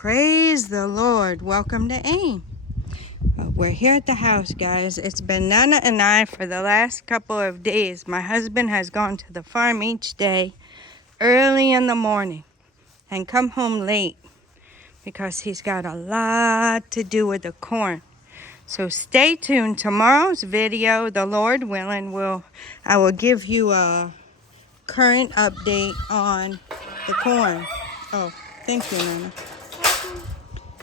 Praise the Lord. Welcome to AIM. We're here at the house, guys. It's been Nana and I for the last couple of days. My husband has gone to the farm each day early in the morning and come home late because he's got a lot to do with the corn. So stay tuned. Tomorrow's video, the Lord willing, I will give you a current update on the corn. Oh, thank you, Nana.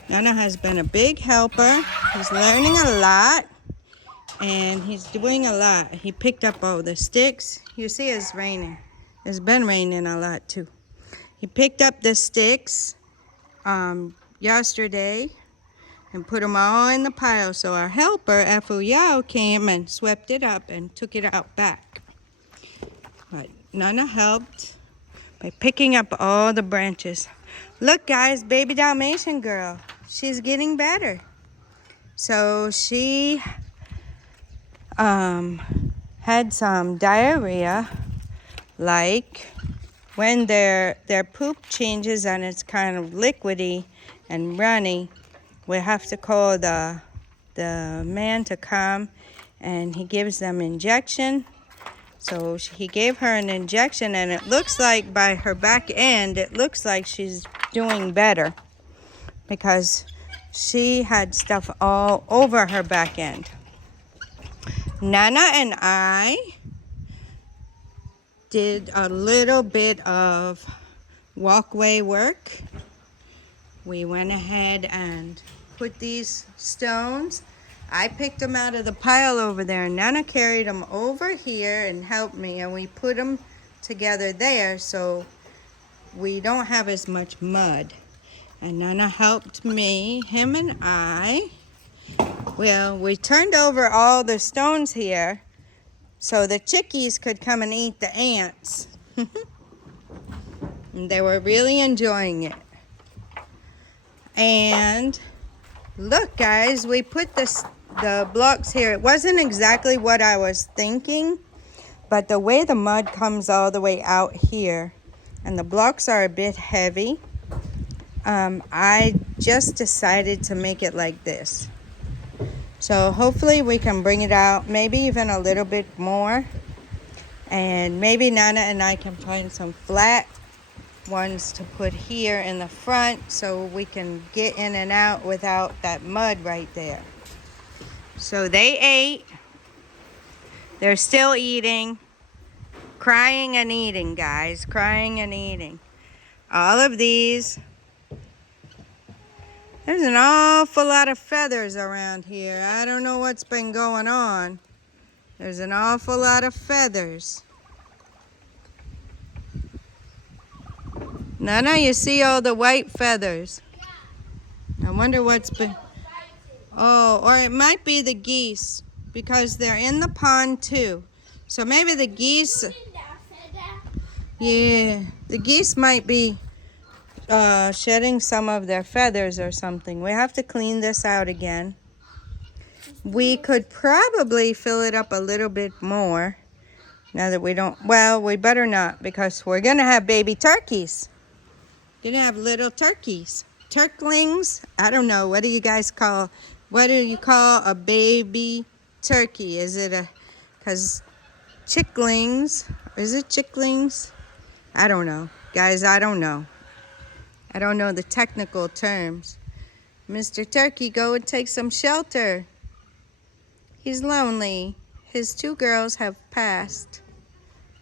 Nana has been a big helper. He's learning a lot, and he's doing a lot. He picked up all the sticks. You see it's raining. It's been raining a lot, too. He picked up the sticks yesterday and put them all in the pile. So our helper, Efuyao, came and swept it up and took it out back. But Nana helped by picking up all the branches. Look, guys, baby Dalmatian girl. She's getting better. So she had some diarrhea, like when their poop changes and it's kind of liquidy and runny. We have to call the man to come, and he gives them injection. So he gave her an injection, and it looks like by her back end, it looks like she's doing better because she had stuff all over her back end. Nana and I did a little bit of walkway work. We went ahead and put these stones. I picked them out of the pile over there. Nana carried them over here and helped me, and we put them together there so we don't have as much mud. And Nana helped me, him and I. Well, we turned over all the stones here so the chickies could come and eat the ants. And they were really enjoying it. And look, guys, we put the blocks here. It wasn't exactly what I was thinking, but the way the mud comes all the way out here, and the blocks are a bit heavy, I just decided to make it like this. So hopefully we can bring it out, maybe even a little bit more. And maybe Nana and I can find some flat ones to put here in the front so we can get in and out without that mud right there. So they ate. They're still eating. Crying and eating, guys. Crying and eating. All of these. There's an awful lot of feathers around here. I don't know what's been going on. There's an awful lot of feathers. Nana, you see all the white feathers? I wonder what's been... Oh, or it might be the geese, because they're in the pond too. So maybe the geese... Yeah, the geese might be shedding some of their feathers or something. We have to clean this out again. We could probably fill it up a little bit more now that we don't... Well, we better not, because we're going to have baby turkeys. Gonna have little turkeys. Turklings? I don't know. What do you guys call... What do you call a baby turkey? Is it a... Because chicklings... Is it chicklings? I don't know. Guys, I don't know. I don't know the technical terms. Mr. Turkey, go and take some shelter. He's lonely. His two girls have passed,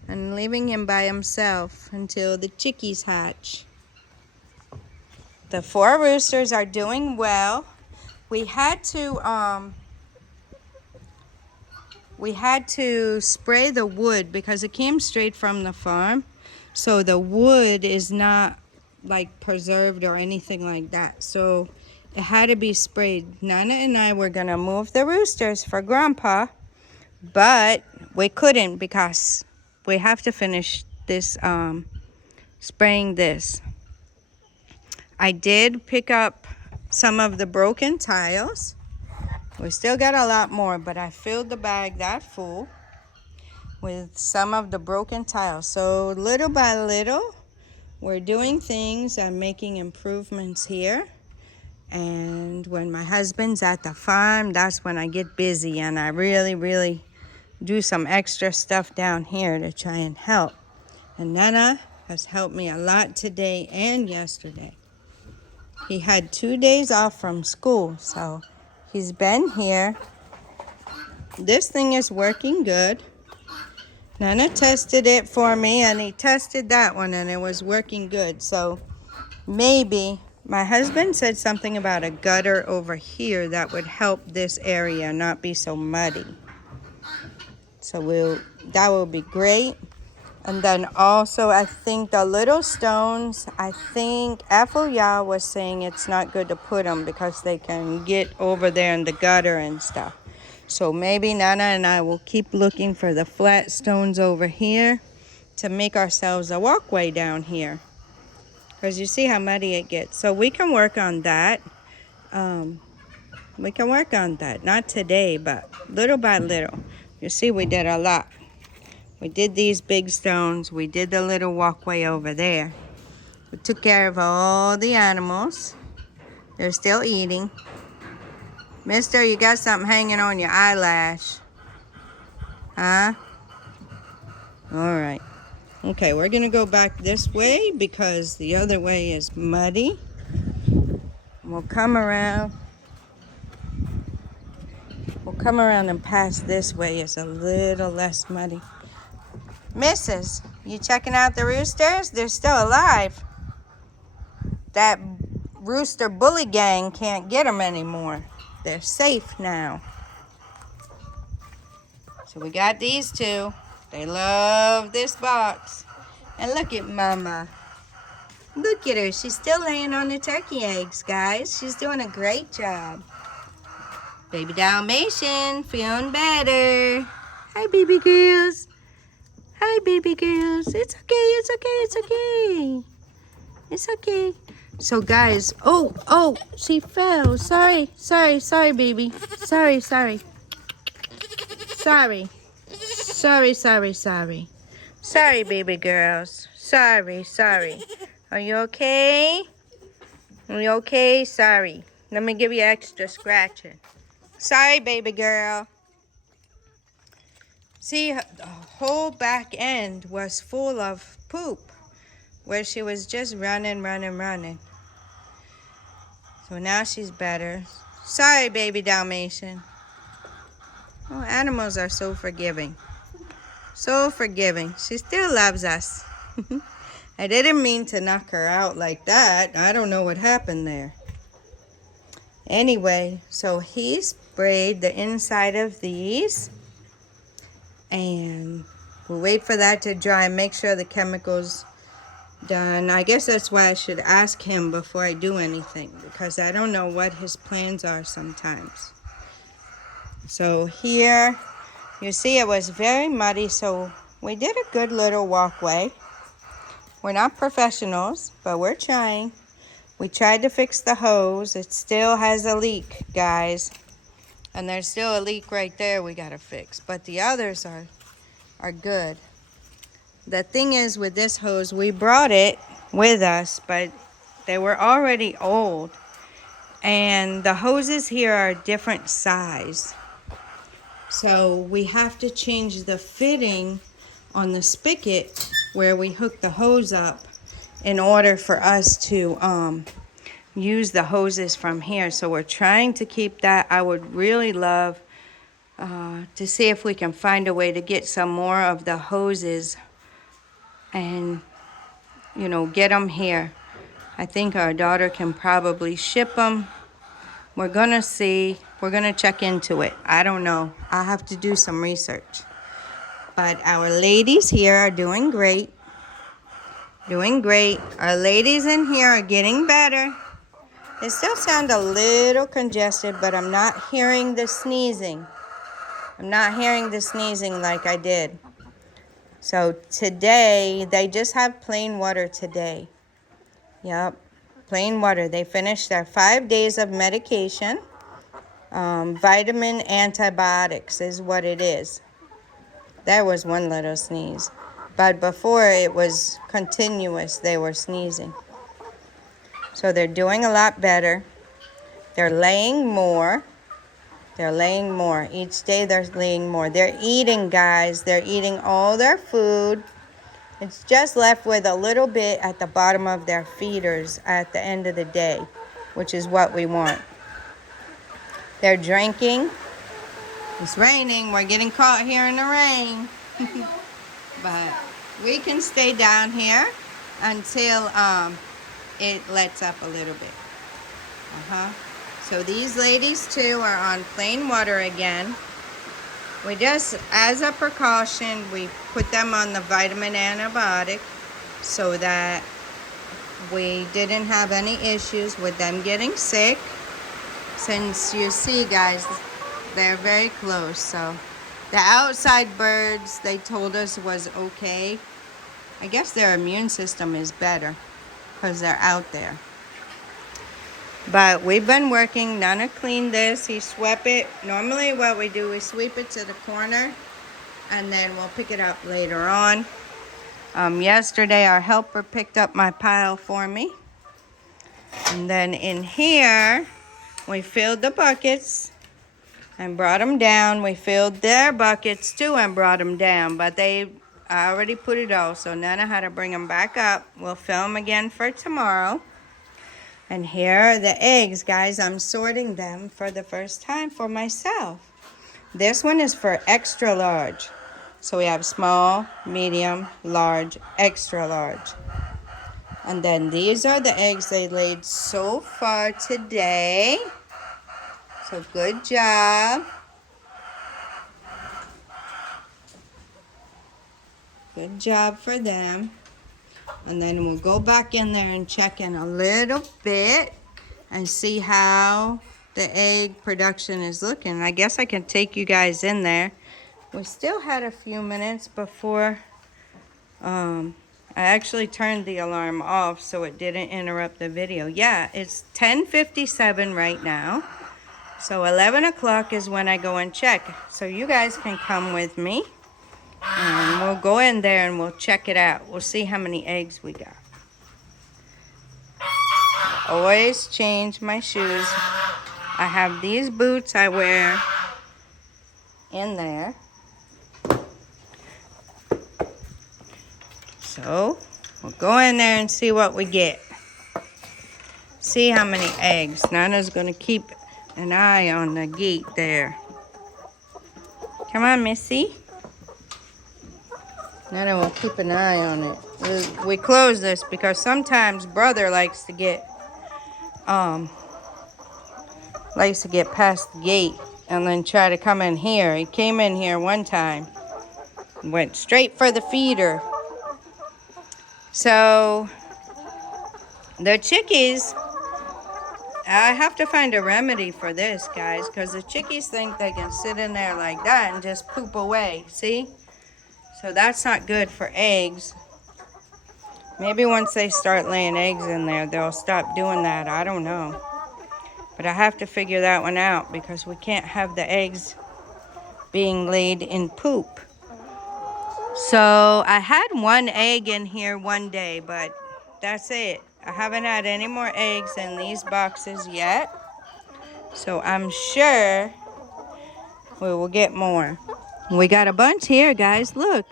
and leaving him by himself until the chickies hatch. The 4 roosters are doing well. We had to spray the wood because it came straight from the farm. So the wood is not like preserved or anything like that. So it had to be sprayed. Nana and I were gonna move the roosters for Grandpa, but we couldn't because we have to finish this spraying this. I did pick up some of the broken tiles. We still got a lot more, but I filled the bag that full with some of the broken tiles. So little by little, we're doing things and making improvements here. And when my husband's at the farm, that's when I get busy and I really do some extra stuff down here to try and help. And Nana has helped me a lot today and yesterday. He had 2 days off from school, so he's been here. This thing is working good. Nana tested it for me, and he tested that one, and it was working good. So maybe my husband said something about a gutter over here that would help this area not be so muddy. So that will be great. And then also, I think the little stones, I think Ethel was saying it's not good to put them because they can get over there in the gutter and stuff. So maybe Nana and I will keep looking for the flat stones over here to make ourselves a walkway down here. Because you see how muddy it gets. So we can work on that. We can work on that. Not today, but little by little. You see, we did a lot. We did these big stones. We did the little walkway over there. We took care of all the animals. They're still eating. Mister, you got something hanging on your eyelash. Huh? All right. Okay, we're going to go back this way because the other way is muddy. We'll come around. We'll come around and pass this way. It's a little less muddy. Mrs., you checking out the roosters? They're still alive. That rooster bully gang can't get them anymore. They're safe now. So we got these two. They love this box. And look at Mama. Look at her. She's still laying on the turkey eggs, guys. She's doing a great job. Baby Dalmatian, feeling better. Hi, baby girls. Hi, baby girls. It's okay, it's okay, it's okay. It's okay. So, guys, oh, she fell. Sorry, baby. Sorry. Sorry. Sorry, baby girls. Sorry. Are you okay? Are you okay? Sorry. Let me give you extra scratching. Sorry, baby girl. See, the whole back end was full of poop where she was just running. So now she's better. Sorry, baby Dalmatian. Oh, animals are so forgiving. So forgiving. She still loves us. I didn't mean to knock her out like that. I don't know what happened there. Anyway, so he sprayed the inside of these. And we'll wait for that to dry and make sure the chemical's done. I guess that's why I should ask him before I do anything, because I don't know what his plans are sometimes. So here, you see it was very muddy, so we did a good little walkway. We're not professionals, but we're trying. We tried to fix the hose. It still has a leak, guys. And there's still a leak right there we gotta fix. But the others are good. The thing is with this hose, we brought it with us, but they were already old. And the hoses here are a different size. So we have to change the fitting on the spigot where we hook the hose up in order for us to use the hoses from here. So we're trying to keep that. I would really love to see if we can find a way to get some more of the hoses and, you know, get them here. I think our daughter can probably ship them. We're gonna see. We're gonna check into it. I don't know. I'll have to do some research. But our ladies here are doing great. Our ladies in here are getting better. They still sound a little congested, but I'm not hearing the sneezing. Like I did. So today, they just have plain water today. Yep, plain water. They finished their 5 days of medication. Vitamin antibiotics is what it is. That was one little sneeze. But before it was continuous, they were sneezing. So they're doing a lot better. They're laying more. They're laying more. Each day they're laying more. They're eating, guys. They're eating all their food. It's just left with a little bit at the bottom of their feeders at the end of the day, which is what we want. They're drinking. It's raining. We're getting caught here in the rain. But we can stay down here until it lets up a little bit. So these ladies too are on plain water again. We just, as a precaution, we put them on the vitamin antibiotic so that we didn't have any issues with them getting sick. Since you see, guys, they're very close. So the outside birds, they told us was okay. I guess their immune system is better because they're out there. But we've been working. Nana cleaned this. He swept it. Normally what we do, we sweep it to the corner and then we'll pick it up later on. Yesterday our helper picked up my pile for me. And then in here, we filled the buckets and brought them down. We filled their buckets too and brought them down. But I already put it all, so Nana had to bring them back up. We'll fill them again for tomorrow. And here are the eggs, guys. I'm sorting them for the first time for myself. This one is for extra large. So we have small, medium, large, extra large. And then these are the eggs they laid so far today. So good job. Good job for them. And then we'll go back in there and check in a little bit and see how the egg production is looking. I guess I can take you guys in there. We still had a few minutes before I actually turned the alarm off so it didn't interrupt the video. Yeah, it's 10:57 right now. So 11 o'clock is when I go and check. So you guys can come with me. And we'll go in there and we'll check it out. We'll see how many eggs we got. Always change my shoes. I have these boots I wear in there. So we'll go in there and see what we get. See how many eggs. Nana's going to keep an eye on the gate there. Come on, Missy. Nana will keep an eye on it. We close this because sometimes brother likes to get past the gate and then try to come in here. He came in here one time, went straight for the feeder. So the chickies, I have to find a remedy for this, guys, because the chickies think they can sit in there like that and just poop away. See? So that's not good for eggs. Maybe once they start laying eggs in there, they'll stop doing that. I don't know. But I have to figure that one out because we can't have the eggs being laid in poop. So I had one egg in here one day, but that's it. I haven't had any more eggs in these boxes yet. So I'm sure we will get more. We got a bunch here, guys. Look.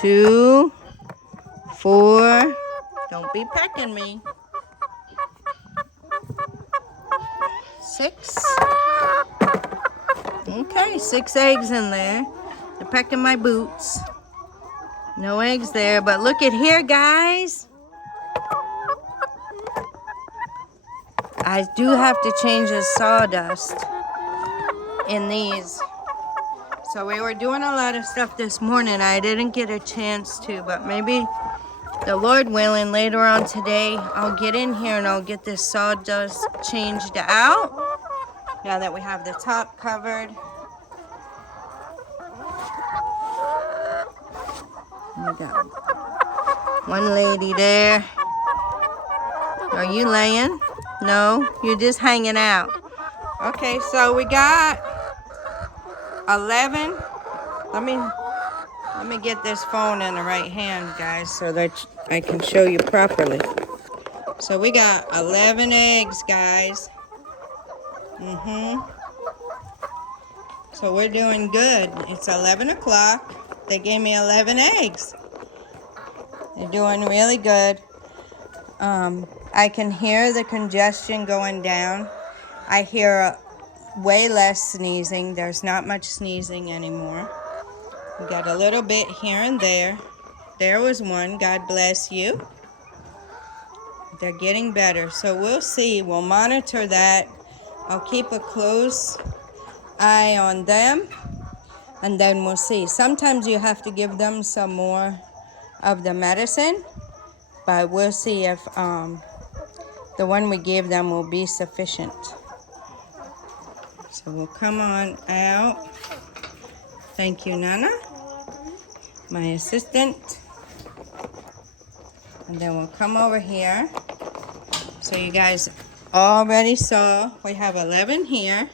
2, 4. Don't be pecking me. 6. Okay, 6 eggs in there. They're pecking my boots. No eggs there, but look at here, guys. I do have to change the sawdust in these. So we were doing a lot of stuff this morning. I didn't get a chance to, but maybe the Lord willing, later on today, I'll get in here and I'll get this sawdust changed out. Now that we have the top covered. We got one lady there. Are you laying? No, you're just hanging out. Okay, so we got 11. Let me get this phone in the right hand, guys, so that I can show you properly. So we got 11 eggs, guys. So we're doing good. It's 11 o'clock. They gave me 11 eggs. They're doing really good. I can hear the congestion going down. I hear way less sneezing. There's not much sneezing anymore. We got a little bit here and there. There was one. God bless you. They're getting better. So we'll see. We'll monitor that. I'll keep a close eye on them. And then we'll see. Sometimes you have to give them some more of the medicine. But we'll see if the one we gave them will be sufficient. So we'll come on out. Thank you, Nana, my assistant. And then we'll come over here. So you guys already saw we have 11 here.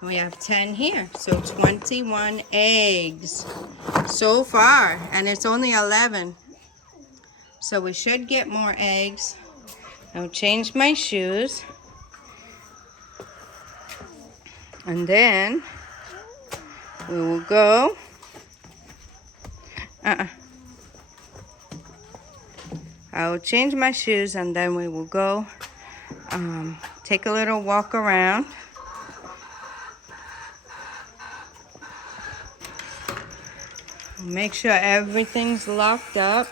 And we have 10 here. So 21 eggs so far. And it's only 11. So we should get more eggs. I'll change my shoes. And then we will go. I will change my shoes and then we will go take a little walk around. Make sure everything's locked up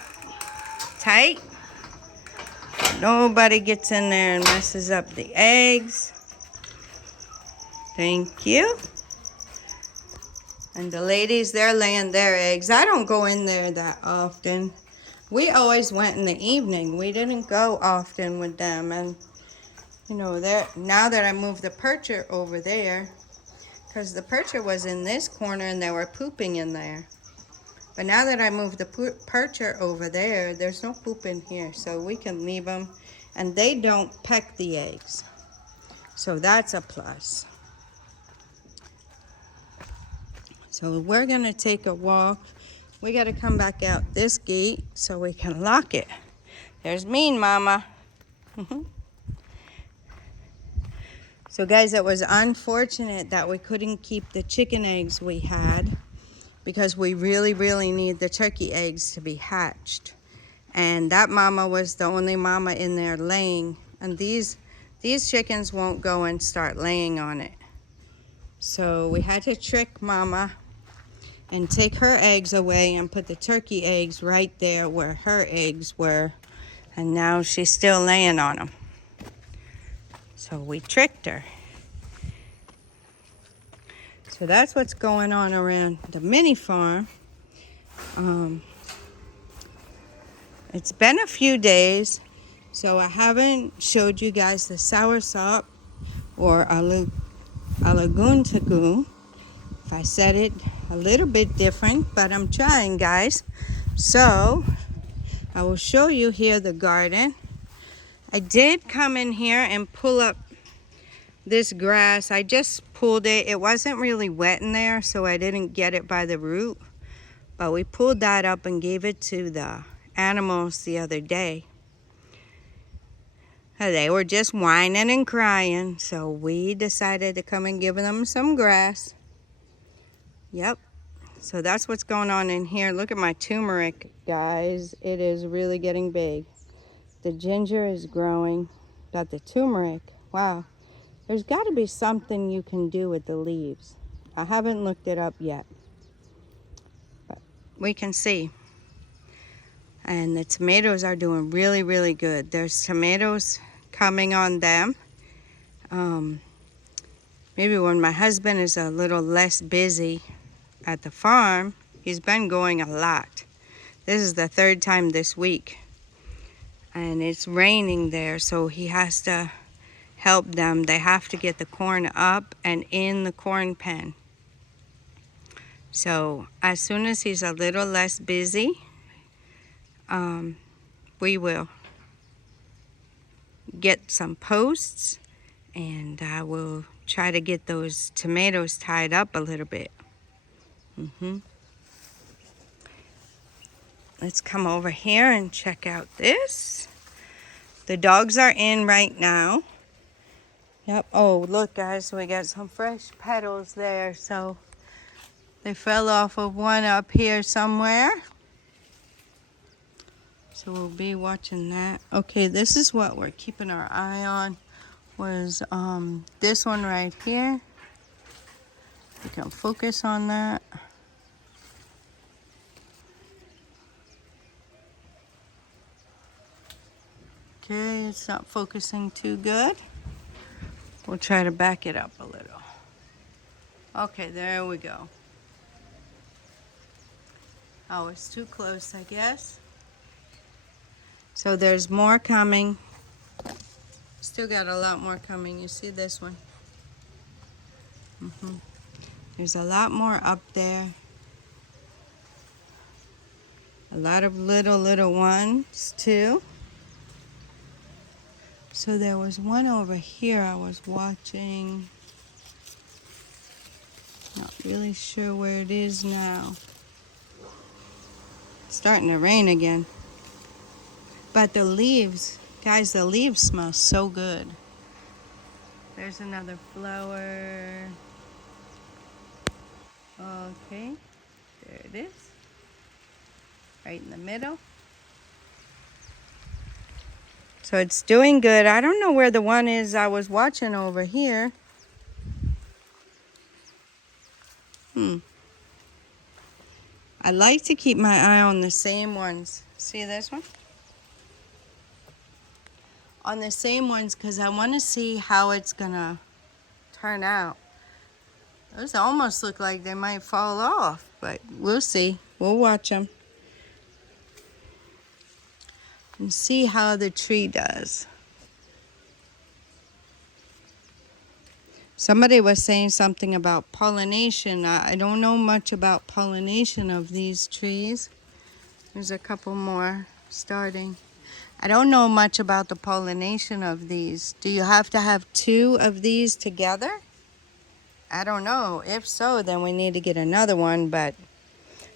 tight. Nobody gets in there and messes up the eggs. Thank you. And the ladies, they're laying their eggs. I don't go in there that often. We always went in the evening. We didn't go often with them. And, you know, now that I moved the percher over there, because the percher was in this corner and they were pooping in there. But now that I moved the percher over there, there's no poop in here. So we can leave them. And they don't peck the eggs. So that's a plus. So we're going to take a walk. We got to come back out this gate so we can lock it. There's Mean Mama. So guys, it was unfortunate that we couldn't keep the chicken eggs we had because we really, really need the turkey eggs to be hatched. And that mama was the only mama in there laying. And these chickens won't go and start laying on it. So we had to trick Mama and take her eggs away and put the turkey eggs right there where her eggs were. And now she's still laying on them. So we tricked her. So that's what's going on around the mini farm. It's been a few days, so I haven't showed you guys the soursop or alagoon. If I said it a little bit different, but I'm trying, guys. So I will show you here the garden. I did come in here and pull up this grass. I just pulled it. It wasn't really wet in there, so I didn't get it by the root. But we pulled that up and gave it to the animals the other day. They were just whining and crying, so we decided to come and give them some grass. Yep. So that's what's going on in here. Look at my turmeric, guys. It is really getting big. The ginger is growing, but the turmeric, wow. There's got to be something you can do with the leaves. I haven't looked it up yet, but we can see. And the tomatoes are doing really, really good. There's tomatoes coming on them. Maybe when my husband is a little less busy at the farm, he's been going a lot. This is the third time this week. And it's raining there, so he has to help them. They have to get the corn up and in the corn pen. So as soon as he's a little less busy, we will get some posts and I will try to get those tomatoes tied up a little bit. Let's come over here and check out this. The dogs are in right now. Yep. Oh, look, guys, we got some fresh petals there. So they fell off of one up here somewhere. So we'll be watching that. Okay, this is what we're keeping our eye on. Was this one right here. We can focus on that. Okay, it's not focusing too good. We'll try to back it up a little. Okay, there we go. Oh, it's too close, I guess. So there's more coming. Still got a lot more coming. You see this one? There's a lot more up there. A lot of little ones too. So there was one over here I was watching. Not really sure where it is now. It's starting to rain again. But the leaves, guys, the leaves smell so good. There's another flower. Okay, there it is. Right in the middle. So it's doing good. I don't know where the one is I was watching over here. I like to keep my eye on the same ones. See this one? On the same ones because I want to see how it's gonna turn out. Those almost look like they might fall off, but we'll see. We'll watch them and see how the tree does. Somebody was saying something about pollination. I don't know much about pollination of these trees. There's a couple more starting. I don't know much about the pollination of these. Do you have to have two of these together? I don't know. If so, then we need to get another one. But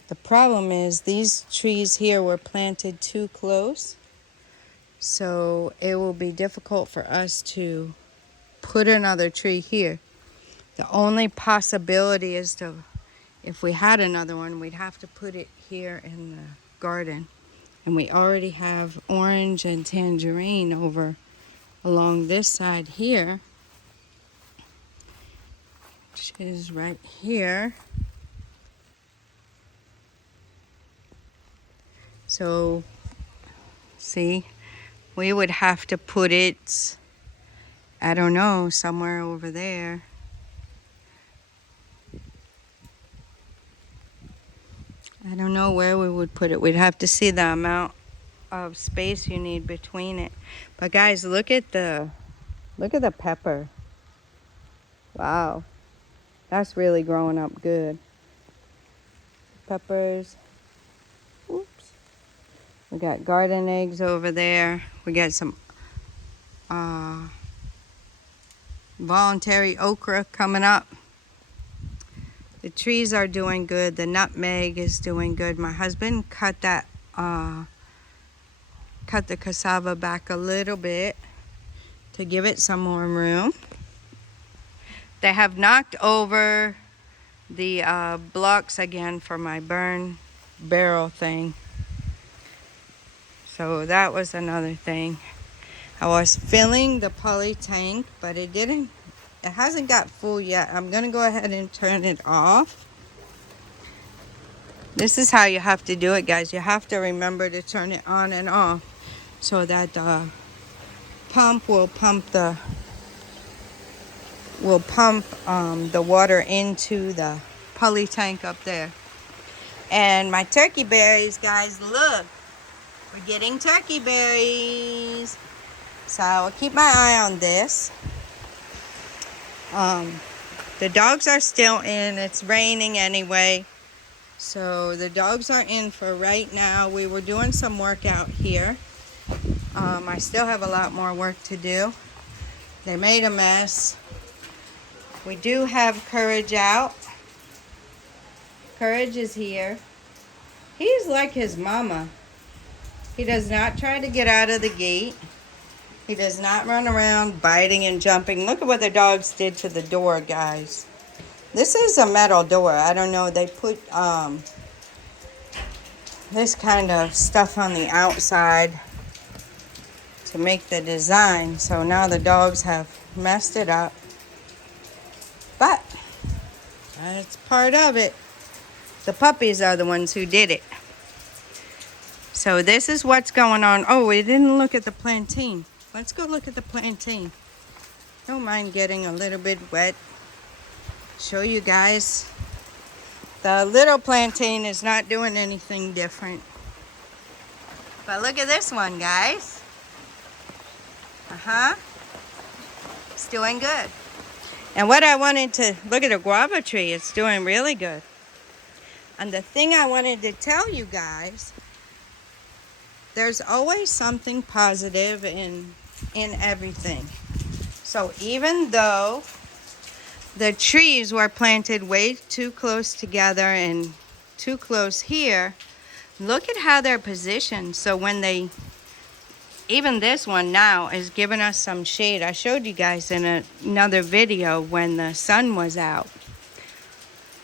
the problem is these trees here were planted too close. So it will be difficult for us to put another tree here. The only possibility is to, if we had another one, we'd have to put it here in the garden. And we already have orange and tangerine over along this side here, which is right here. So, see, we would have to put it, I don't know, somewhere over there. I don't know where we would put it. We'd have to see the amount of space you need between it. But guys, look at the pepper. Wow. That's really growing up good. Peppers. Oops. We got garden eggs over there. We got some voluntary okra coming up. The trees are doing good. The nutmeg is doing good. My husband cut the cassava back a little bit to give it some more room. They have knocked over the blocks again for my burn barrel thing. So that was another thing. I was filling the poly tank, but it hasn't got full yet. I'm gonna go ahead and turn it off. This is how you have to do it, guys. You have to remember to turn it on and off so that the pump will pump the water into the poly tank up there. And my turkey berries, guys, look, we're getting turkey berries. So I'll keep my eye on this. The dogs are still in. It's raining anyway. So the dogs are in for right now. We were doing some work out here. I still have a lot more work to do. They made a mess. We do have Courage out. Courage is here. He's like his mama. He does not try to get out of the gate. He does not run around biting and jumping. Look at what the dogs did to the door, guys. This is a metal door. I don't know. They put this kind of stuff on the outside to make the design. So now the dogs have messed it up. But that's part of it. The puppies are the ones who did it. So this is what's going on. Oh, we didn't look at the plantain. Let's go look at the plantain. Don't mind getting a little bit wet. Show you guys. The little plantain is not doing anything different. But look at this one, guys. It's doing good. And what I wanted to, look at the guava tree. It's doing really good. And the thing I wanted to tell you guys, there's always something positive in everything. So even though the trees were planted way too close together and too close here, look at how they're positioned. So when they, even this one now is giving us some shade. I showed you guys in another video when the sun was out.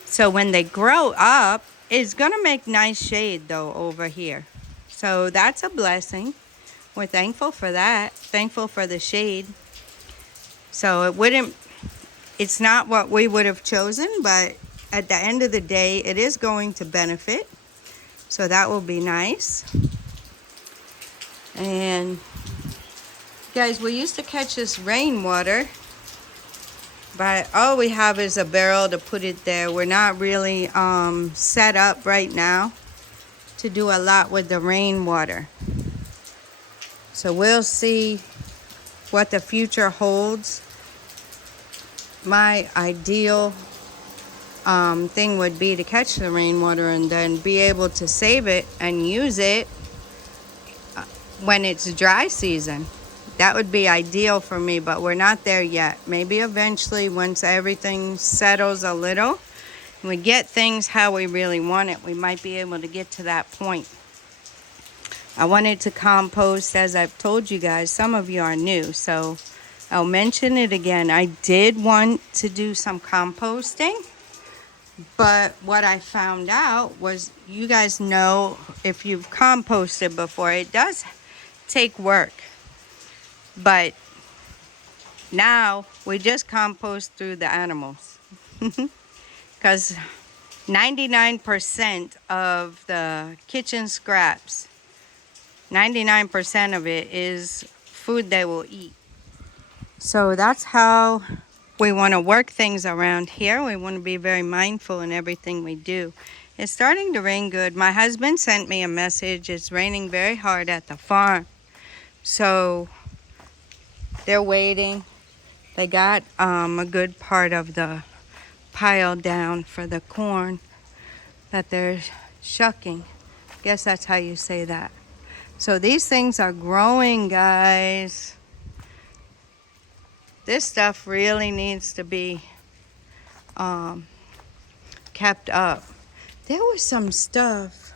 So when they grow up, it's gonna make nice shade though over here. So that's a blessing. We're thankful for that. Thankful for the shade. So it's not what we would have chosen, but at the end of the day, it is going to benefit. So that will be nice. And guys, we used to catch this rainwater, but all we have is a barrel to put it there. We're not really set up right now to do a lot with the rainwater. So we'll see what the future holds. My ideal thing would be to catch the rainwater and then be able to save it and use it when it's dry season. That would be ideal for me, but we're not there yet. Maybe eventually, once everything settles a little, and we get things how we really want it, we might be able to get to that point. I wanted to compost, as I've told you guys. Some of you are new, so I'll mention it again. I did want to do some composting, but what I found out was, you guys know, if you've composted before, it does take work. But now we just compost through the animals. Because 99% of the kitchen scraps, 99% of it is food they will eat. So that's how we want to work things around here. We want to be very mindful in everything we do. It's starting to rain good. My husband sent me a message. It's raining very hard at the farm. So they're waiting. They got a good part of the pile down for the corn that they're shucking. Guess that's how you say that. So these things are growing, guys. This stuff really needs to be kept up. There was some stuff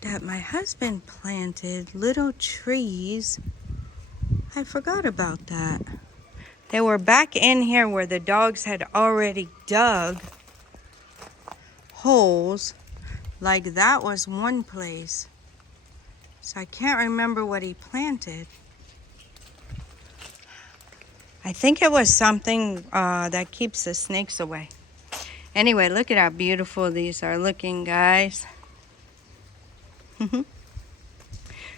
that my husband planted, little trees. I forgot about that. They were back in here where the dogs had already dug holes. Like that was one place. So I can't remember what he planted. I think it was something that keeps the snakes away. Anyway, look at how beautiful these are looking, guys.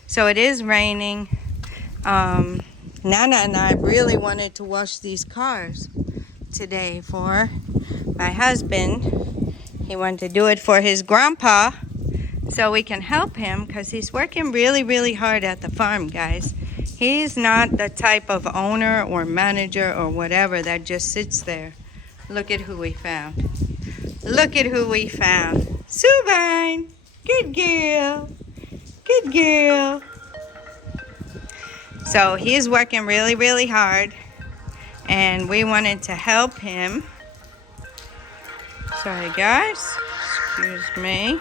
So it is raining. Nana and I really wanted to wash these cars today for my husband. He wanted to do it for his grandpa so we can help him, because he's working really, really hard at the farm, guys. He's not the type of owner or manager or whatever that just sits there. Look at who we found. Look at who we found. Subine. Good girl. Good girl. So he's working really, really hard, and we wanted to help him. Sorry, guys. Excuse me.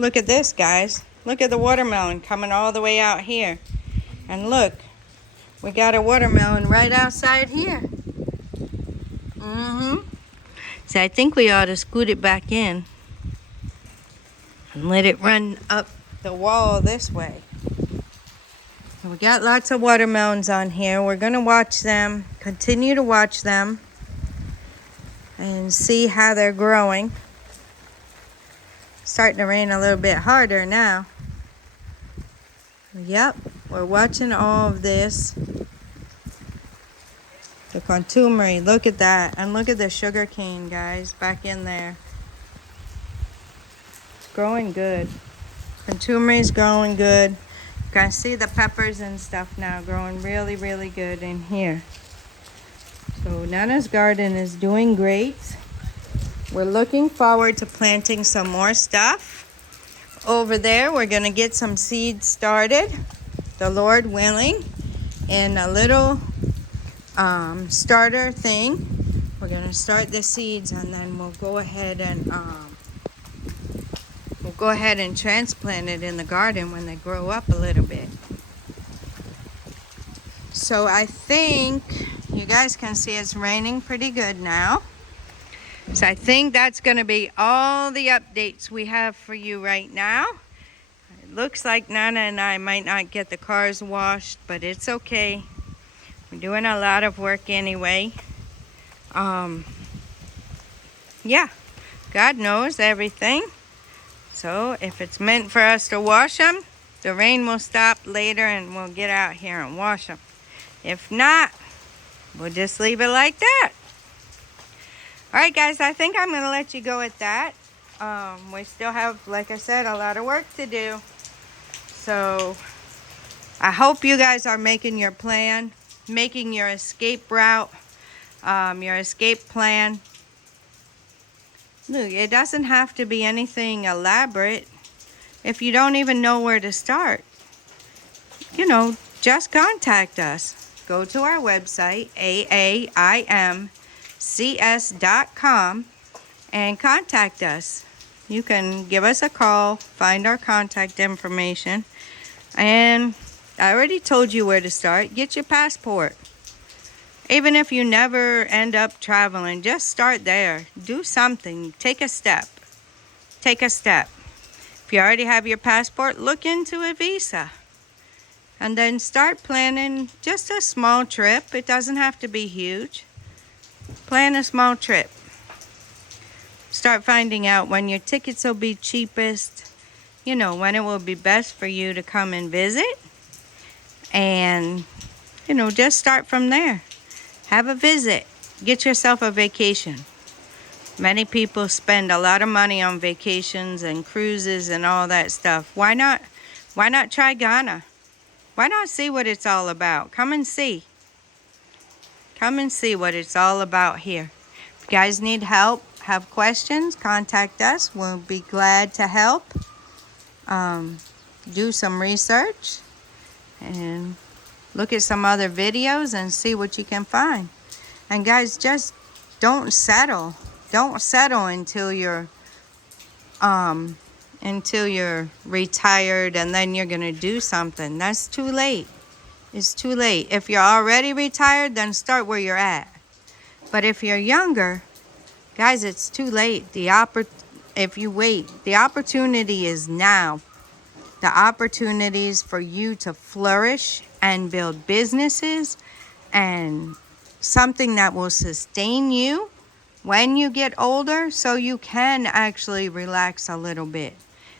look at this, guys. Look at the watermelon coming all the way out here. And look, we got a watermelon right outside here. So I think we ought to scoot it back in and let it run up the wall this way. We got lots of watermelons on here. We're going to watch them, continue to watch them, and see how they're growing. Starting to rain a little bit harder now. Yep, we're watching all of this. The contumery, look at that. And look at the sugar cane, guys, back in there. It's growing good. Contumery's growing good. You can see the peppers and stuff now growing really, really good in here. So Nana's garden is doing great. We're looking forward to planting some more stuff. Over there, we're going to get some seeds started, the Lord willing, in a little starter thing. We're going to start the seeds, and then we'll go ahead and transplant it in the garden when they grow up a little bit. So I think you guys can see it's raining pretty good now. So I think that's going to be all the updates we have for you right now. It looks like Nana and I might not get the cars washed, but it's okay. We're doing a lot of work anyway. Yeah, God knows everything. So if it's meant for us to wash them, the rain will stop later and we'll get out here and wash them. If not, we'll just leave it like that. All right, guys, I think I'm going to let you go at that. We still have, like I said, a lot of work to do. So I hope you guys are making your plan, making your escape route, your escape plan. Look, it doesn't have to be anything elaborate. If you don't even know where to start, just contact us. Go to our website, AAIMCS.com, and contact us. You can give us a call, find our contact information, and I already told you where to start. Get your passport. Even if you never end up traveling, just start there. Do something. Take a step. Take a step. If you already have your passport, look into a visa. And then start planning just a small trip. It doesn't have to be huge. Plan a small trip. Start finding out when your tickets will be cheapest. When it will be best for you to come and visit. And, just start from there. Have a visit. Get yourself a vacation. Many people spend a lot of money on vacations and cruises and all that stuff. Why not try Ghana? Why not see what it's all about? Come and see. Come and see what it's all about here. If you guys need help, have questions, contact us. We'll be glad to help. Do some research and look at some other videos and see what you can find. And guys, just don't settle. Don't settle until you're retired and then you're going to do something. That's too late. It's too late. If you're already retired, then start where you're at. But if you're younger, guys, it's too late. If you wait, the opportunity is now. The opportunities for you to flourish and build businesses and something that will sustain you when you get older, so you can actually relax a little bit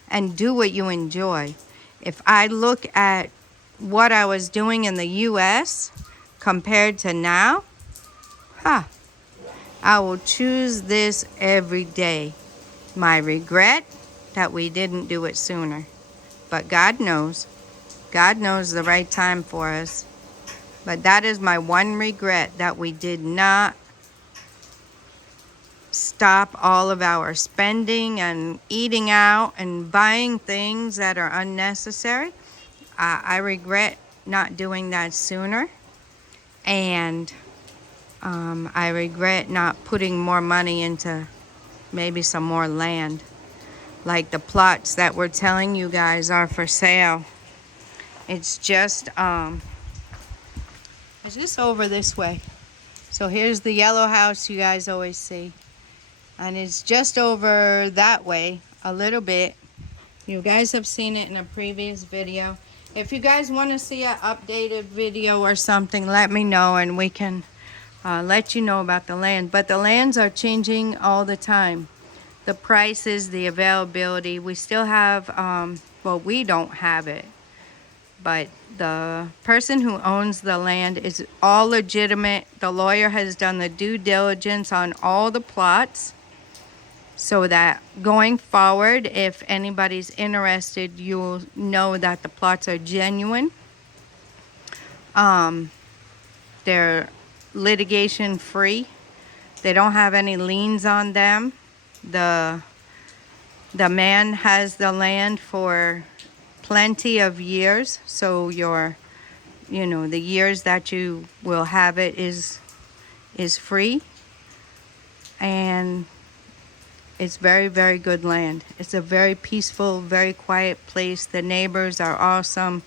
and do what you enjoy. If I look at what I was doing in the U.S. compared to now, I will choose this every day. My regret that we didn't do it sooner. But God knows. God knows the right time for us. But that is my one regret, that we did not stop all of our spending and eating out and buying things that are unnecessary. I regret not doing that sooner. And I regret not putting more money into maybe some more land. like the plots that we're telling you guys are for sale. It's just over this way. So here's the yellow house you guys always see. And it's just over that way a little bit. You guys have seen it in a previous video. If you guys want to see an updated video or something, let me know and we can let you know about the land. But the lands are changing all the time. The prices, the availability. We still have, well, we don't have it. But the person who owns the land is all legitimate. The lawyer has done the due diligence on all the plots, so that going forward, if anybody's interested, you'll know that the plots are genuine. They're litigation free. They don't have any liens on them. The man has the land for plenty of years, so the years that you will have it is free, and it's very, very good land. It's a very peaceful, very quiet place. The neighbors are awesome.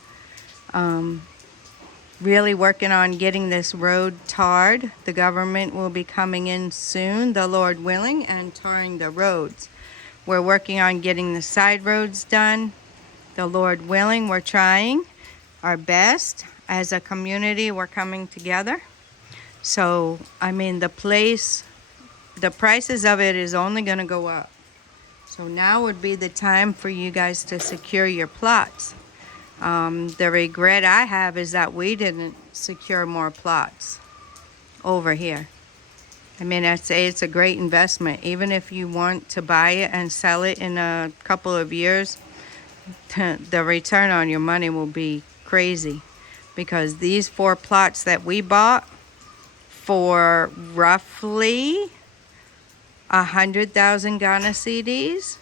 Really working on getting this road tarred. The government will be coming in soon, the Lord willing, and tarring the roads. We're working on getting the side roads done. The Lord willing, we're trying our best. As a community, we're coming together. So, I mean, the prices of it is only going to go up. So now would be the time for you guys to secure your plots. The regret I have is that we didn't secure more plots over here. I mean, I'd say it's a great investment. Even if you want to buy it and sell it in a couple of years, the return on your money will be crazy. Because these 4 plots that we bought for roughly 100,000 Ghana cedis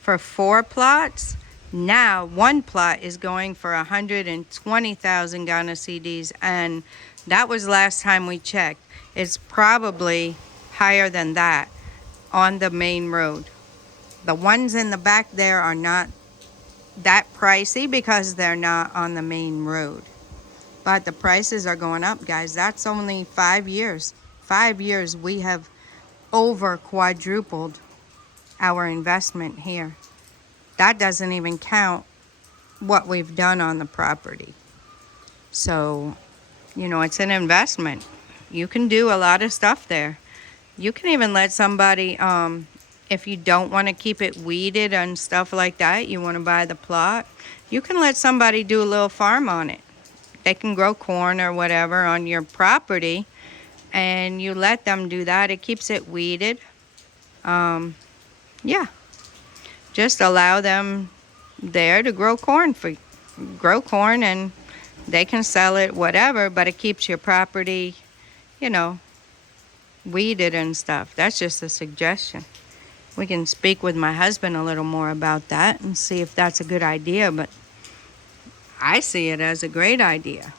for 4 plots. Now 1 plot is going for 120,000 Ghana cedis, and that was last time we checked. It's probably higher than that on the main road. The ones in the back there are not that pricey because they're not on the main road. But the prices are going up, guys. That's only 5 years. 5 years we have over quadrupled our investment here. That doesn't even count what we've done on the property. So, it's an investment. You can do a lot of stuff there. You can even let somebody, if you don't want to keep it weeded and stuff like that, you want to buy the plot, you can let somebody do a little farm on it. They can grow corn or whatever on your property, and you let them do that. It keeps it weeded. Yeah. Just allow them there to grow corn and they can sell it, whatever, but it keeps your property, weeded and stuff. That's just a suggestion. We can speak with my husband a little more about that and see if that's a good idea, but I see it as a great idea.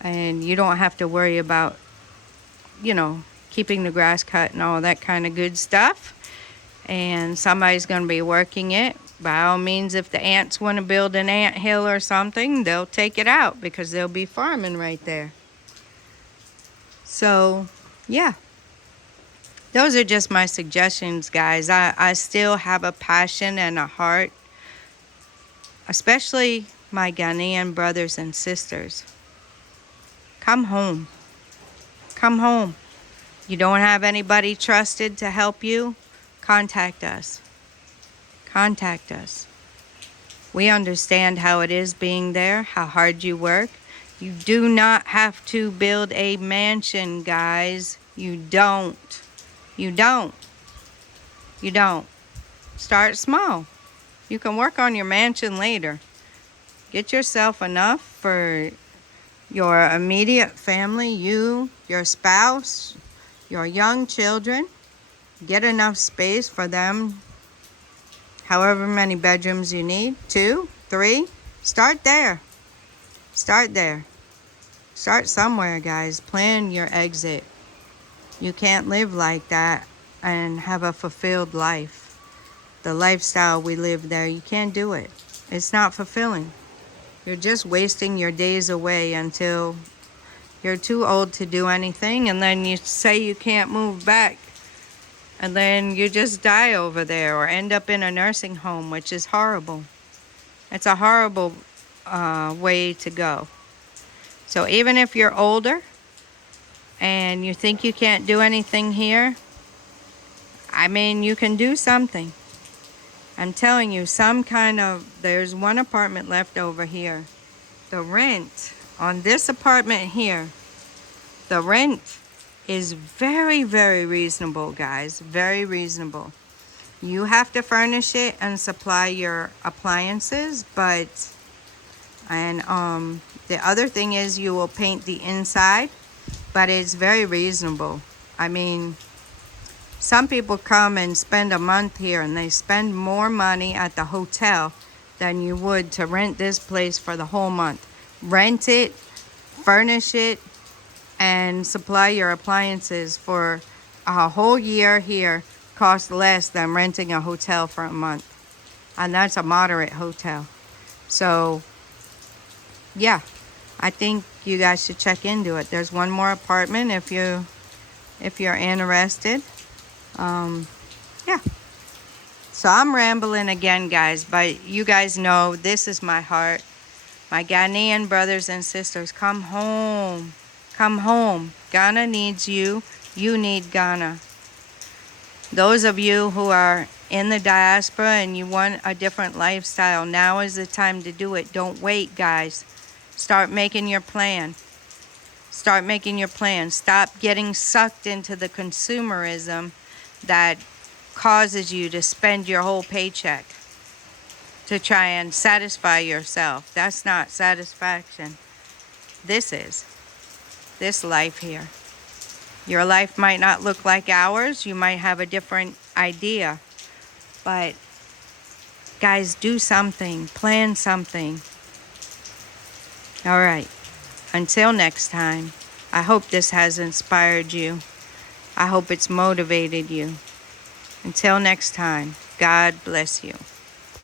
And you don't have to worry about, keeping the grass cut and all that kind of good stuff. And somebody's going to be working it. By all means, if the ants want to build an ant hill or something, they'll take it out because they'll be farming right there. So, yeah. Those are just my suggestions, guys. I still have a passion and a heart, especially my Ghanaian brothers and sisters. Come home. Come home. You don't have anybody trusted to help you? Contact us. Contact us. We understand how it is being there, how hard you work. You do not have to build a mansion, guys. You don't. You don't. You don't. Start small. You can work on your mansion later. Get yourself enough for your immediate family, you, your spouse, your young children. Get enough space for them, however many bedrooms you need, 2, 3. Start there. Start there. Start somewhere, guys. Plan your exit. You can't live like that and have a fulfilled life. the lifestyle we live there. You can't do it. It's not fulfilling. You're just wasting your days away until you're too old to do anything, and then you say you can't move back. And then you just die over there or end up in a nursing home, which is horrible. It's a horrible way to go. So even if you're older and you think you can't do anything here, I mean, you can do something. I'm telling you, there's one apartment left over here. The rent on this apartment here, the rent is very, very reasonable, guys. Very reasonable. You have to furnish it and supply your appliances, and the other thing is you will paint the inside, but it's very reasonable. I mean, some people come and spend a month here and they spend more money at the hotel than you would to rent this place for the whole month. Rent it, furnish it, and supply your appliances for a whole year here costs less than renting a hotel for a month. And that's a moderate hotel. So, yeah, I think you guys should check into it. There's one more apartment if you're interested. Yeah. So I'm rambling again, guys, but you guys know this is my heart. My Ghanaian brothers and sisters, come home. Come home. Ghana needs you. You need Ghana. Those of you who are in the diaspora and you want a different lifestyle, now is the time to do it. Don't wait, guys. Start making your plan. Start making your plan. Stop getting sucked into the consumerism that causes you to spend your whole paycheck to try and satisfy yourself. That's not satisfaction. This is. This life here. Your life might not look like ours. You might have a different idea. But guys, do something. Plan something. All right. Until next time, I hope this has inspired you. I hope it's motivated you. Until next time, God bless you.